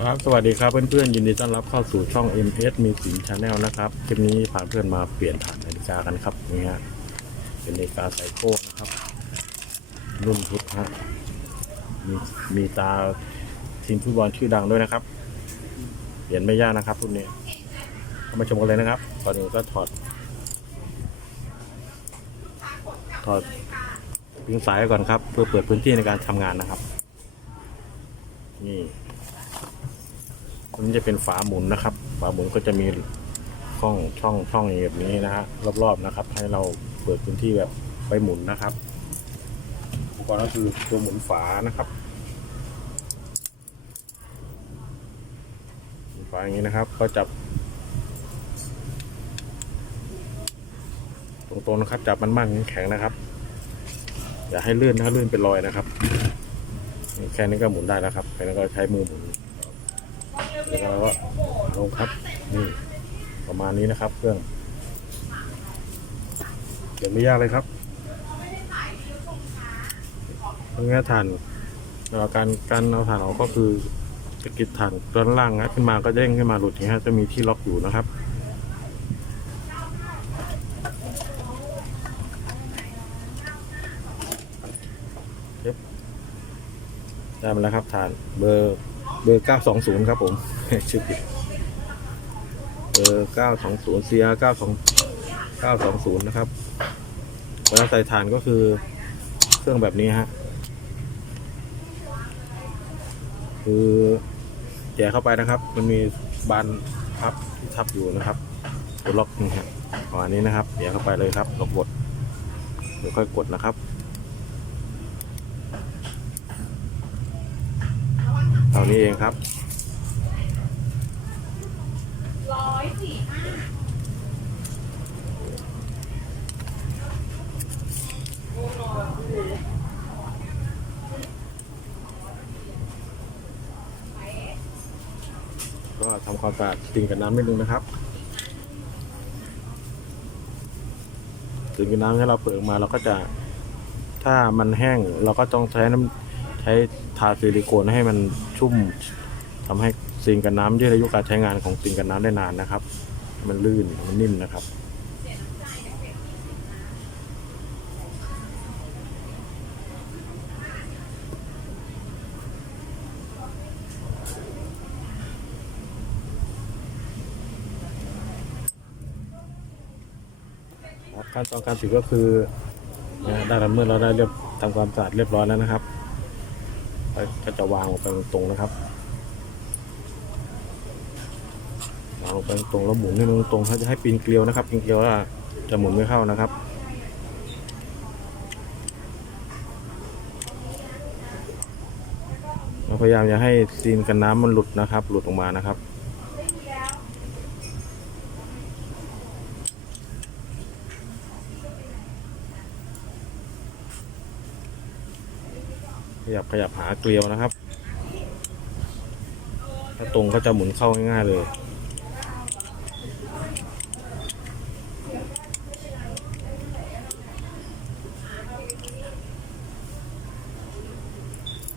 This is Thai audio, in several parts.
ครับสวัสดีครับเพื่อนๆยินดีต้อนรับเข้าสู่ช่อง MS มีสินชาแนลนะครับคลิปนี้พาเพื่อนมาเปลี่ยนฐานนาฬิกากันครับนี่ฮะเป็นนาฬิกาไซโก้นะครับ รุ่นพุทธฮะมีมีตาทีมฟุตบอลชื่อดังด้วยนะครับ เปลี่ยนไม่ยากนะครับรุ่นนี้เข้ามาชมกันเลยนะครับก่อนอื่นก็ถอด ถอดปิงสายก่อนครับ เพื่อเปิดพื้นที่ในการทำงานนะครับ นี่ มันจะเป็นฝาหมุนนะครับ ฝาหมุนก็จะมีช่องช่องช่องอย่างแบบนี้นะฮะรอบๆนะครับ ให้เราเปิดพื้นที่แบบไปหมุนนะครับอุปกรณ์ก็คือตัวหมุนฝานะครับฝาอย่างนี้นะครับ ก็จับ ตรงๆนะครับ จับมันมั่นแข็งนะครับ อย่าให้เลื่อนถ้าลื่นเป็นรอยนะครับแค่นี้ก็หมุนได้แล้วครับแค่นี้ก็ใช้มือหมุน แล้วก็ลงครับนี่ประมาณนี้นะครับ เครื่องเดี๋ยวไม่ยากเลยครับตรงนี้ฐานเอ่อการการเอาฐานออกก็คือจะกิดฐานตัวด้านล่างนะขึ้นมาก็เด้งขึ้นมาหลุดอย่างนี้ฮะจะมีที่ล็อกอยู่นะครับเย็บได้มาแล้วครับฐานเบอร์ เบอร์ 920 ครับผมชื่อผิดเบอร์ 920 CR 92 920 นะครับเวลาใส่ฐานก็คือเครื่องแบบนี้ฮะ คือแกะเข้าไปนะครับ มันมีบานพับที่ทับอยู่นะครับตัวล็อกนี่ฮะประมาณนี้นะครับแกะเข้าไปเลยครับแล้วกดเดี๋ยวค่อยกดนะครับ เท่านี้เองครับร้อยสี่ห้าก็ทำความสะอาดสิ่งกับน้ำนิดนึงนะครับสิ่งกับน้ำที่เราเปิดออกมาเราก็จะถ้ามันแห้งเราก็ต้องใช้น้ำ ใช้ทาซิลิโคนให้มันชุ่มทำให้สิ่งกันน้ำยืดอายุการใช้งานของสิ่งกันน้ำได้นานนะครับ มันลื่นมันนิ่มนะครับครับขั้นตอนการติดก็คือได้แล้วเมื่อเราได้เรียบทำความสะอาดเรียบร้อยแล้วนะครับ ก็จะวางลงไปตรงนะครับวางลงไปตรงแล้วหมุนให้มันตรงถ้าจะให้ปีนเกลียวนะครับปีนเกลียวว่าจะหมุนไม่เข้านะครับพยายามอย่าให้ซีนกันน้ำมันหลุดนะครับ หลุดออกมานะครับ ยับขยับหาเกลียวนะครับ ถ้าตรงก็จะหมุนเข้าง่ายๆเลย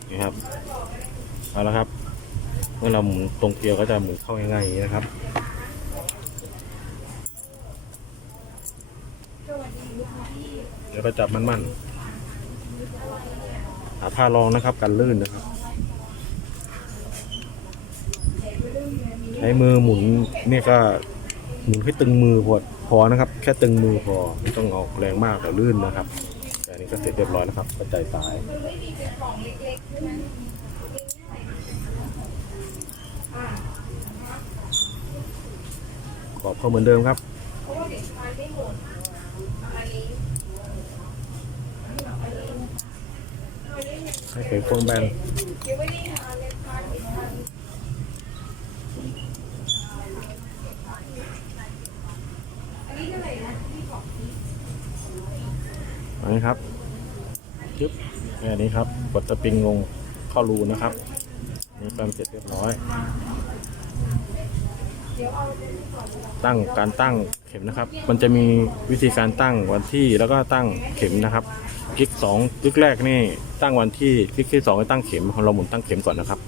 นี่ครับ เอาละครับ เมื่อเราหมุนตรงเกลียวก็จะหมุนเข้าง่ายๆอย่างนี้นะครับแล้วก็จับมันๆ ผ้ารองนะครับกันลื่นนะครับ ใช้มือหมุนเนี่ยก็หมุนให้ตึงมือพอพอนะครับ แค่ตึงมือพอไม่ต้องออกแรงมากแต่ลื่นนะครับแต่อันนี้ก็เสร็จเรียบร้อยนะครับกระจายสายกล่องเล็กๆใช่ไหมอ่าขอบเข้าเหมือนเดิมครับ ให้เข็มโฟมแบนยังไม่ได้ทานเลยทานอีกทานอันนี้เท่าไหร่นะที่บอกนี้อันนี้ครับยึบอันนี้ครับกดสปริงลงเข้ารูนะครับ นี่ก็เสร็จเรียบร้อย ตั้งการตั้งเข็มนะครับ มันจะมีวิธีการตั้งวันที่แล้วก็ตั้งเข็มนะครับคลิกสองคลิกแรกนี่ตั้งวันที่คลิกที่สองให้ตั้งเข็มเราหมุนตั้งเข็มก่อนนะครับ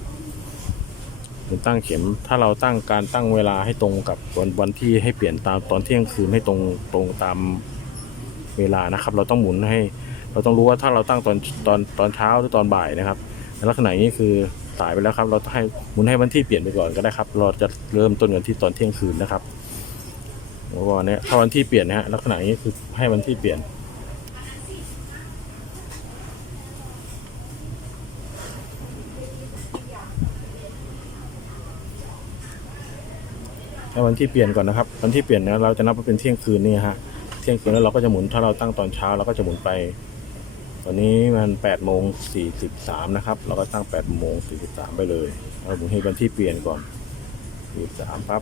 หมุนตั้งเข็ม ถ้าเราตั้งการตั้งเวลาให้ตรงกับวันวันที่ให้เปลี่ยนตามตอนเที่ยงคืนให้ตรงตรงตามเวลานะครับ เราต้องหมุนให้ เราต้องรู้ว่าถ้าเราตั้งตอนตอนตอนเช้าหรือตอนบ่ายนะครับลักษณะนี้คือ สายไปแล้วครับ เราให้หมุนให้วันที่เปลี่ยนไปก่อนก็ได้ครับ เราจะเริ่มต้นกันที่ตอนเที่ยงคืนนะครับวันนี้ถ้าวันที่เปลี่ยนนะฮะลักษณะนี้คือให้วันที่เปลี่ยนให้วันที่เปลี่ยนก่อนนะครับ วันที่เปลี่ยนนะเราจะนับว่าเป็นเที่ยงคืนนี่ฮะเที่ยงคืนแล้วเราก็จะหมุนถ้าเราตั้งตอนเช้าเราก็จะหมุนไป ตอนนี้มัน8โมง43 นะครับ เราก็ตั้ง8โมง43 ไปเลยเราหมุนให้วันที่เปลี่ยนก่อน 43ปั๊บ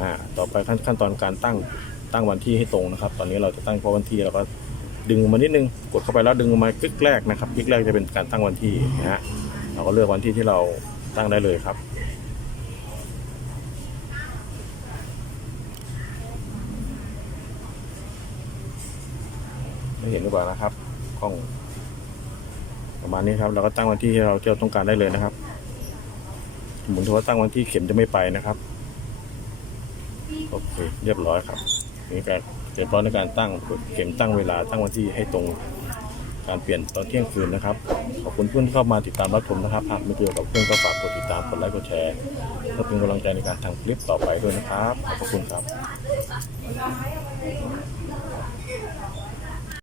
อ่าต่อไปขั้นขั้นตอนการตั้งตั้งวันที่ให้ตรงนะครับ ตอนนี้เราจะตั้งเพราะวันที่เราก็ดึงมานิดนึง กดเข้าไปแล้วดึงมากึกแรกนะครับกึกแรกจะเป็นการตั้งวันที่นะฮะเราก็เลือกวันที่ที่เราตั้งได้เลยครับไม่เห็นดีกว่านะครับกล้อง ประมาณนี้ครับเราก็ตั้งวันที่ที่เราที่เราต้องการได้เลยนะครับหมุนถือว่าตั้งวันที่เข็มจะไม่ไปนะครับโอเคเรียบร้อยครับนี่การเรียบร้อยในการตั้งเข็มตั้งเวลาตั้งวันที่ให้ตรงการเปลี่ยนตอนเที่ยงคืนนะครับ ขอบคุณเพื่อนที่เข้ามาติดตามรับชมนะครับ หากไม่เจอกับเพื่อนก็ฝากกดติดตาม กดไลค์ กดแชร์ เพื่อเป็นกำลังใจในการทำคลิปต่อไปด้วยนะครับ ขอบคุณครับ